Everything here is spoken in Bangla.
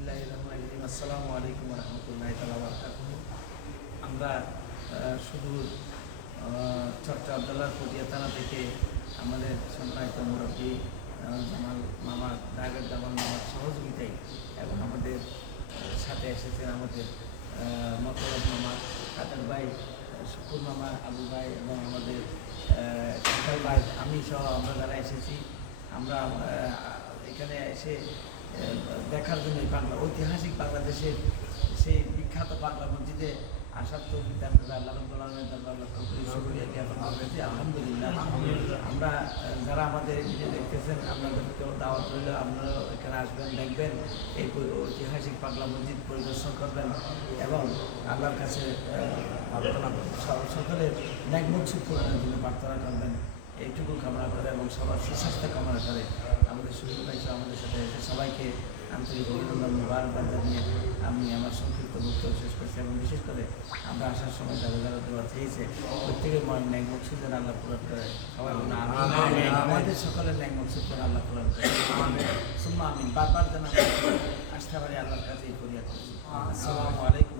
বিসমিল্লাহিররহমানিররহিম। আসসালামু আলাইকুম ওয়া রাহমাতুল্লাহি তাআলা ওয়া বারাকাতুহু। আমরা শুধু চট্টগ্রাম আব্দুল্লাহর পটিয়া থানা থেকে আমাদের সম্মানিত মুরব্বী জামাল মামা ড্রাইভার জামাল মামার সহযোগিতায় এবং আমাদের সাথে এসেছেন আমাদের মতলব মামা, কাদের ভাই, শুকুর মামা, আবু ভাই এবং আমাদের সরকার ভাই, আমি সহ আমরা যারা এসেছি। আমরা এখানে এসে দেখার জন্য বাংলা ঐতিহাসিক বাংলাদেশের সেই বিখ্যাত বাংলা মসজিদে আসার তৌফিক দান করে আল্লাহ রাব্বুল আলামিনের দরবারে লক্ষ কোটি শুকরিয়া জ্ঞাপন করেছি। আলহামদুলিল্লাহ। আমরা যারা আমাদের ভিডিও দেখতেছেন, আপনাদেরকেও দাওয়াত রইল, আপনারাও এখানে আসবেন, দেখবেন এই ঐতিহাসিক বাংলা মসজিদ পরিদর্শন করবেন এবং আল্লাহর কাছে সকলের ন্যাক মকসুদ পূরণের জন্য প্রার্থনা করবেন, এইটুকু কামনা করে এবং সবার সুস্বাস্থ্য কামনা করে আমাদের সুযোগ পাইছে আমাদের সাথে এসে সবাইকে আন্তরিক অভিনন্দন মুবারকবাদ জানিয়ে আমি আমার সংক্ষিপ্ত বক্তব্য শেষ করছি। এবং বিশেষ করে আমরা আসার সময় যারা যারা দোয়া চেয়েছে প্রত্যেকের মন ন্যাক মকসুদ যেন আল্লাহ পূরণ করে, সবাই আমাদের সকলের ন্যাক মকসুদ যেন আল্লাহ পূরণ করে। সুম্মা আমিন। বারবার যেন আসতে পারি আল্লাহর কাছেই ফরিয়াদ করছি। আসসালামু আলাইকুম।